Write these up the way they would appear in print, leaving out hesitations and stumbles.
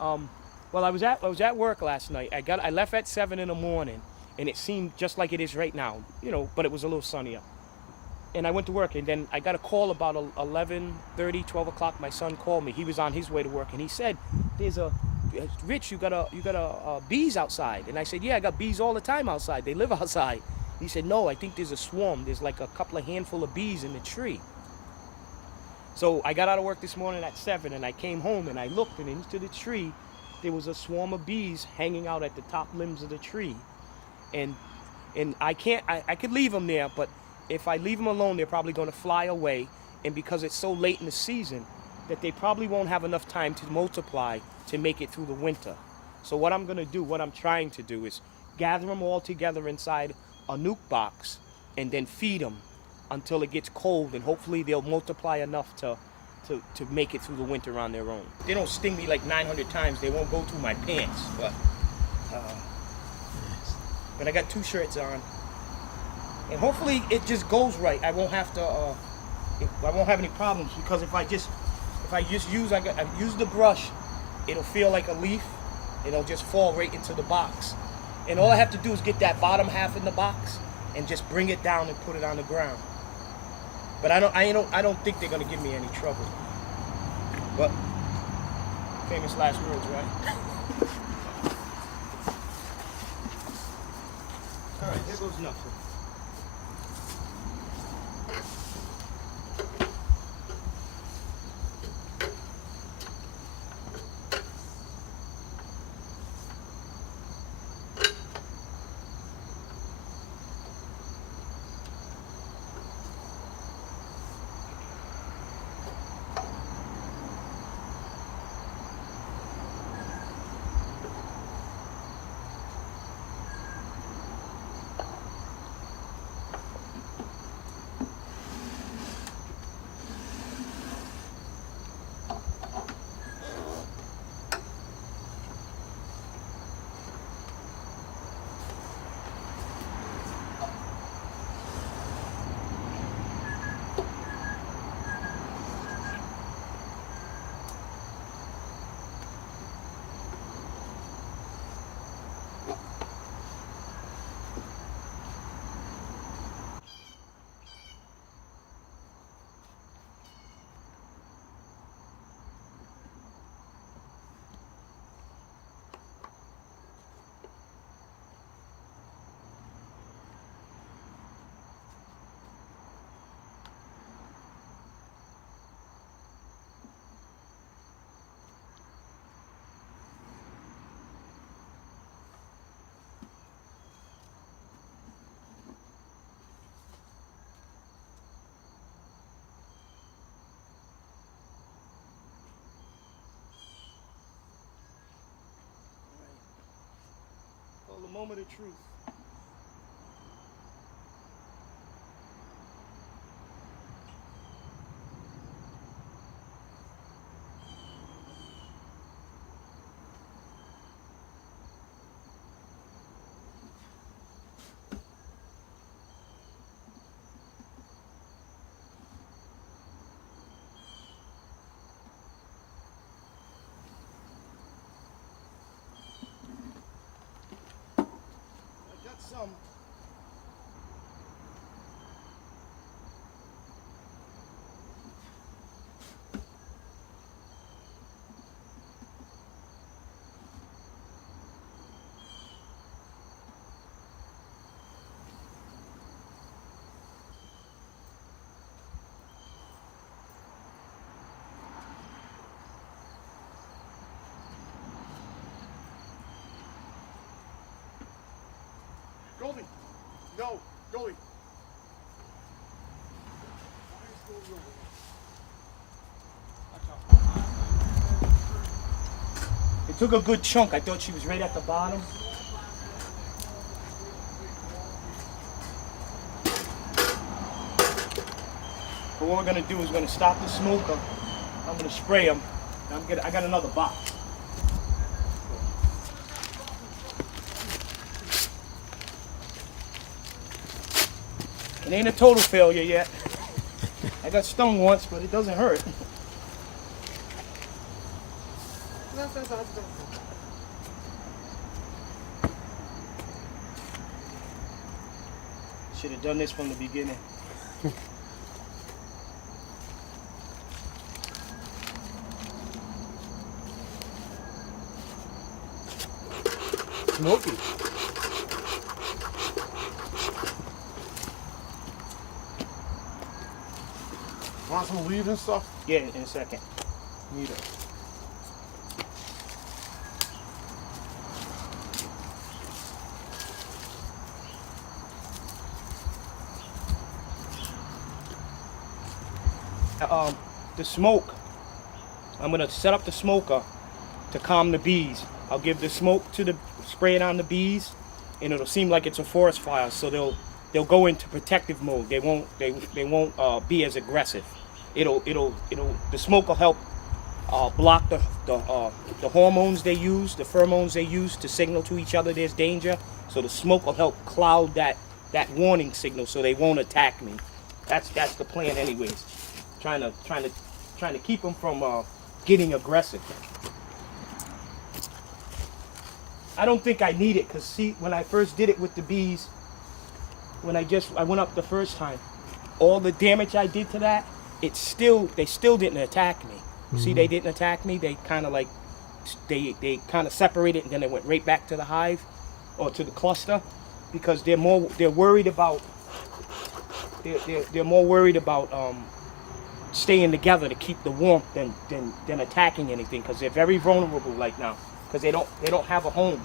Well, I was at work last night. I left at 7 in the morning, and it seemed just like it is right now, but it was a little sunnier. And I went to work, and then I got a call about 11:30, 12 o'clock. My son called me. He was on his way to work, and he said, "There's a Rich, you got a bees outside." And I said, "Yeah, I got bees all the time outside. They live outside." He said, "No, I think there's a swarm. There's like a couple of handful of bees in the tree." So I got out of work this morning at 7, and I came home and I looked, and into the tree there was a swarm of bees hanging out at the top limbs of the tree. And I can't I could leave them there, but if I leave them alone, they're probably going to fly away. And because it's so late in the season, that they probably won't have enough time to multiply to make it through the winter. So what I'm trying to do is gather them all together inside a nuke box and then feed them until it gets cold, and hopefully they'll multiply enough to make it through the winter on their own. They don't sting me like 900 times. They won't go through my pants, but I got 2 shirts on, and hopefully it just goes right. I won't have to. I won't have any problems, because if I just use the brush, it'll feel like a leaf. It'll just fall right into the box, and all I have to do is get that bottom half in the box and just bring it down and put it on the ground. But I don't think they're gonna give me any trouble. But famous last words, right? All right, here goes nothing. Well, the moment of truth. I got some. Goldie, no, Goldie. It took a good chunk. I thought she was right at the bottom. But what we're gonna do is we're gonna stop the smoker. I'm gonna spray them. I got another box. It ain't a total failure yet. I got stung once, but it doesn't hurt. Well, Should have done this from the beginning. Smoky. Want some leaves and stuff? Yeah, in a second. Need it. The smoke, I'm gonna set up the smoker to calm the bees. I'll give the smoke to the, spray it on the bees, and it'll seem like it's a forest fire. So they'll go into protective mode. They won't be as aggressive. The smoke will help block the hormones they use, the pheromones they use to signal to each other there's danger. So the smoke will help cloud that warning signal, so they won't attack me. That's the plan, anyways. Trying to keep them from getting aggressive. I don't think I need it, because see, when I first did it with the bees, when I went up the first time, all the damage I did to that, they still didn't attack me. Mm-hmm. See, they didn't attack me. They kind of they kind of separated, and then they went right back to the hive or to the cluster, because they're worried about staying together to keep the warmth than attacking anything, because they're very vulnerable right now, because they don't have a home.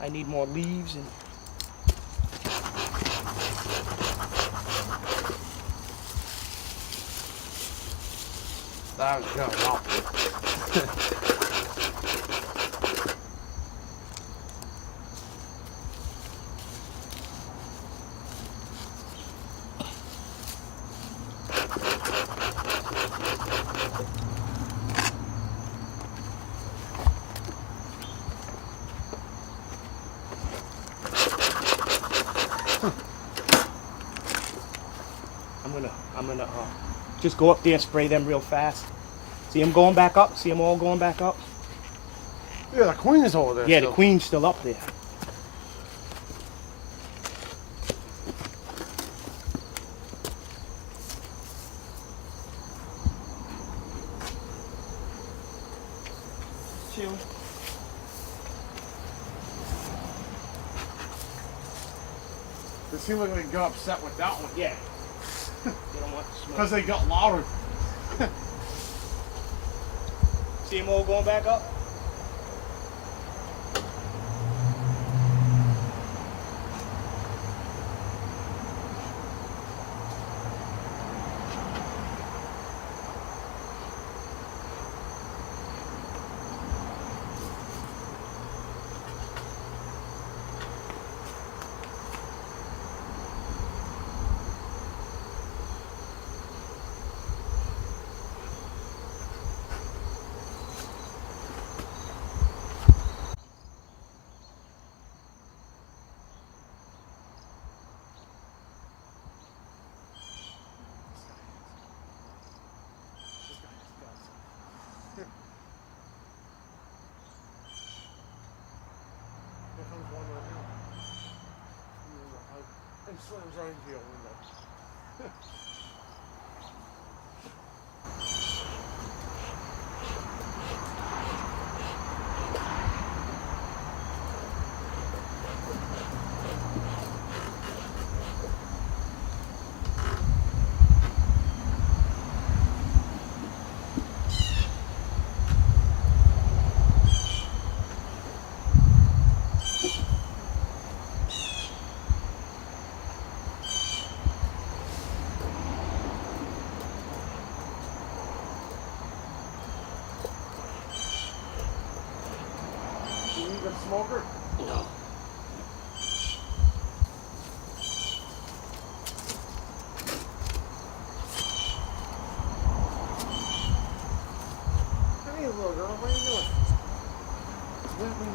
I need more leaves and that was kind of awful. I'm gonna just go up there and spray them real fast. See them going back up? See them all going back up? Yeah, the queen is over there. Yeah, still. the queen's still up there. Chill. It seemed like they got upset with that one. Yeah. They don't want the smoke. Because they got louder. See them all going back up? And slams right into your window. You need a smoker? No. Come here, little girl. What are you doing? What are you doing,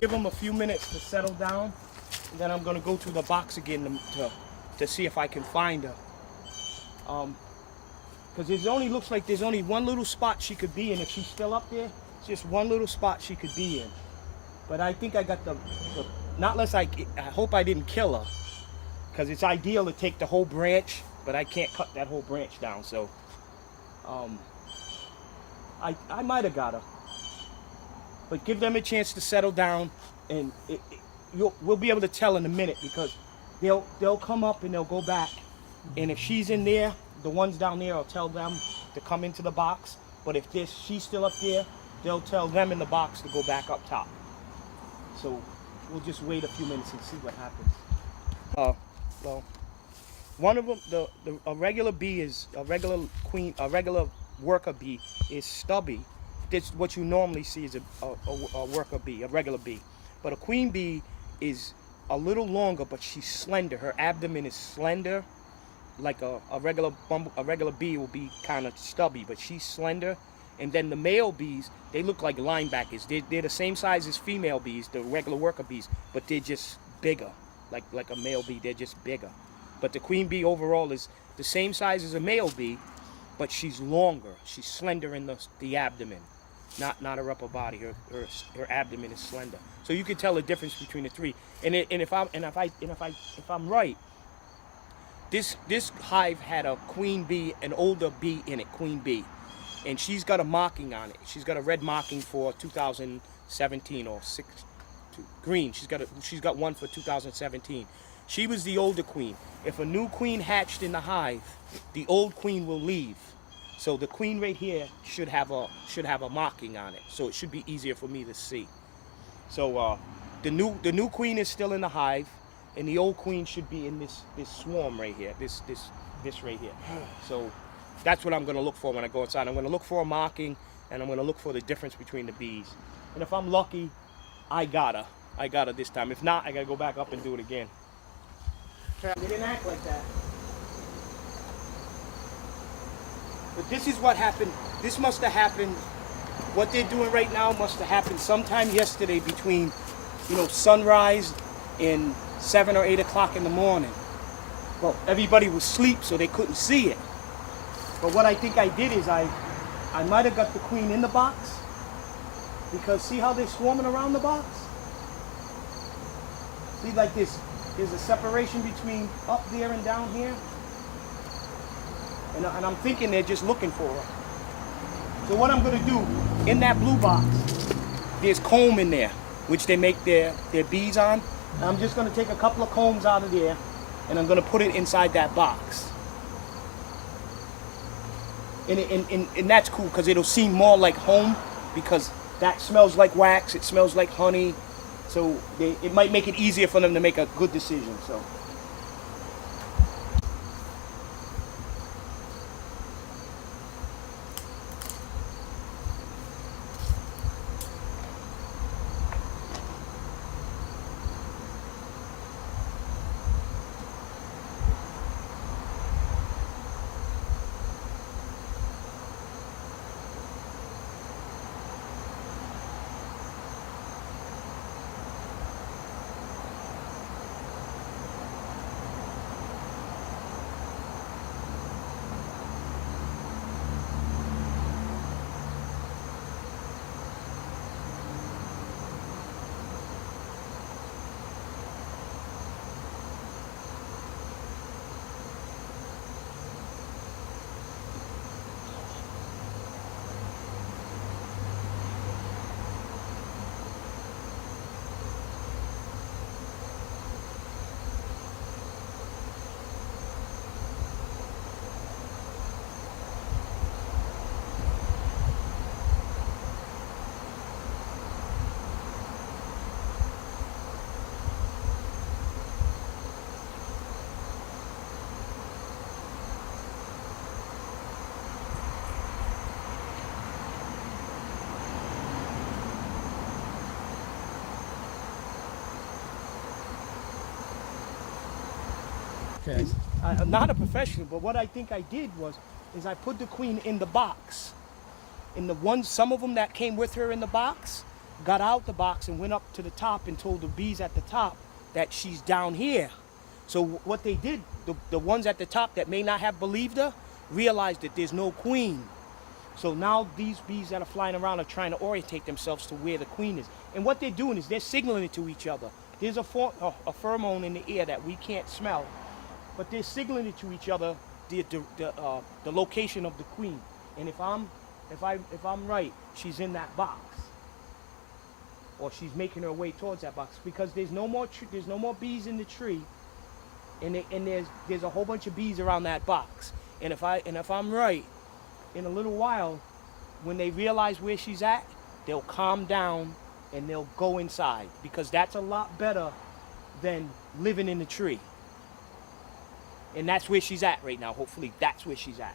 Give them a few minutes to settle down, and then I'm gonna go to the box again to to see if I can find her. Because it only looks like there's only one little spot she could be in. If she's still up there, it's just one little spot she could be in. But I think I got the not unless I hope I didn't kill her. Because it's ideal to take the whole branch, but I can't cut that whole branch down. So I might have got her. But give them a chance to settle down, and we'll be able to tell in a minute, because they'll come up and they'll go back. And if she's in there, the ones down there will tell them to come into the box. But if she's still up there, they'll tell them in the box to go back up top. So we'll just wait a few minutes and see what happens. Well, one of them, a regular bee is a regular queen, a regular worker bee is stubby. That's what you normally see is a worker bee, a regular bee. But a queen bee is a little longer, but she's slender. Her abdomen is slender. Like a regular bee will be kind of stubby, but she's slender. And then the male bees, they look like linebackers. They're the same size as female bees, the regular worker bees, but they're just bigger. Like a male bee, they're just bigger. But the queen bee overall is the same size as a male bee, but she's longer. She's slender in the abdomen, not her upper body. Her abdomen is slender. So you can tell the difference between the three. And if I'm right, this hive had a queen bee, an older bee in it, queen bee, and she's got a marking on it. She's got a red marking for 2017 or green. She's got one for 2017. She was the older queen. If a new queen hatched in the hive, the old queen will leave. So the queen right here should have a marking on it. So it should be easier for me to see. So the new queen is still in the hive, and the old queen should be in this swarm right here. This right here. So that's what I'm gonna look for when I go inside. I'm gonna look for a marking, and I'm gonna look for the difference between the bees. And if I'm lucky, I got her this time. If not, I gotta go back up and do it again. They didn't act like that. But this is what happened. This must have happened. What they're doing right now must have happened sometime yesterday between, sunrise and 7 or 8 o'clock in the morning. Well, everybody was asleep, so they couldn't see it. But what I think I did is I might have got the queen in the box, because see how they're swarming around the box? See, like this, there's a separation between up there and down here. And I'm thinking they're just looking for her. So what I'm gonna do, in that blue box, there's comb in there, which they make their bees on. And I'm just gonna take a couple of combs out of there, and I'm gonna put it inside that box. And that's cool, because it'll seem more like home, because that smells like wax, it smells like honey. So it might make it easier for them to make a good decision. So. Okay. I'm not a professional, but what I think I did is I put the queen in the box. And some of them that came with her in the box got out the box and went up to the top and told the bees at the top that she's down here. So what they did, the ones at the top that may not have believed her, realized that there's no queen. So now these bees that are flying around are trying to orientate themselves to where the queen is. And what they're doing is they're signaling it to each other. There's a pheromone in the air that we can't smell, but they're signaling it to each other the location of the queen. And if I'm right, she's in that box, or she's making her way towards that box, because there's no more bees in the tree, and there's a whole bunch of bees around that box. And if I'm right, in a little while, when they realize where she's at, they'll calm down and they'll go inside, because that's a lot better than living in the tree. And that's where she's at right now. Hopefully that's where she's at.